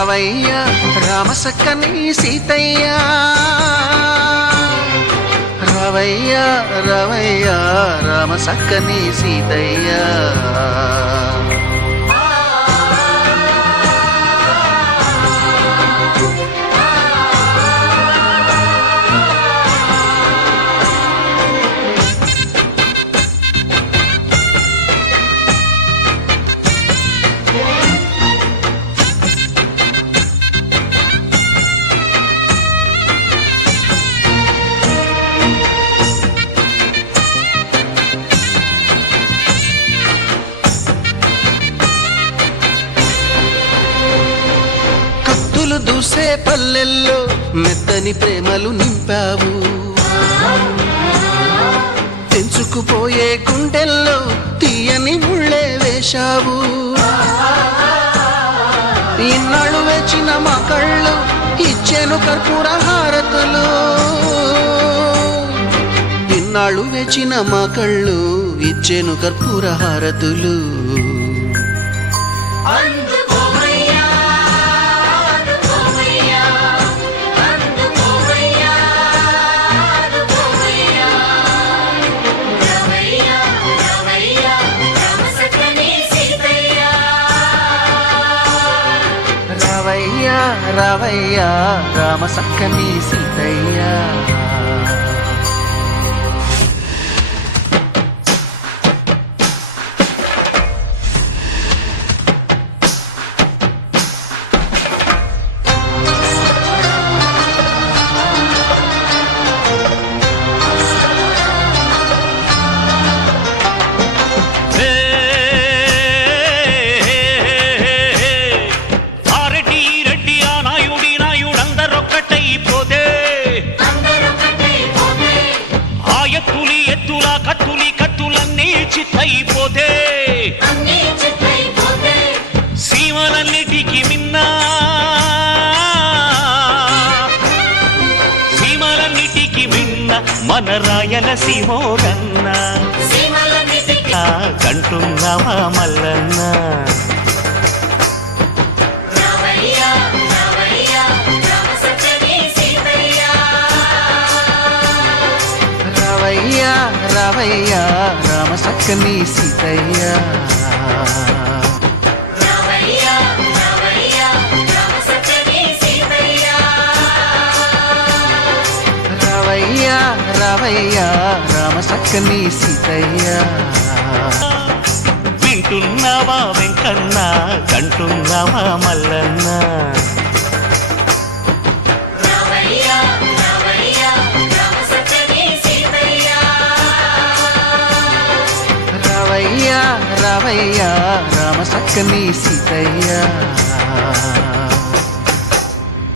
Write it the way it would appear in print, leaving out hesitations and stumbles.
రావయ్య రామసక్కని సీతయ్య రావయ్య రావయ్య రామసక్కని సీతయ్య దూసే పల్లెల్లో మెత్తని ప్రేమలు నింపావు తెంచుకుపోయే గుండెల్లో తీయని ముళ్ళే వేశావు ఇన్నాళ్ళు వేచిన మా కళ్ళు ఇచ్చేను కర్పూర హారతులు ఇన్నాళ్ళు వేచిన మా కళ్ళు ఇచ్చేను కర్పూర హారతులు రావయ్య రామసక్కని సీతయ్య చిత్తైపోతే సీమలన్నిటికి మిన్నా మన రాయలసీమోరన్న కంటున్నావా మల్లన్న రావయ్య రామసక్కని సీతయ్య రావయ్య రామసక్కని సీతయ్య వింటున్నావా వెంకన్న కంటున్నావా మల్లన్న రావయ్య రామసక్కని సీతయ్య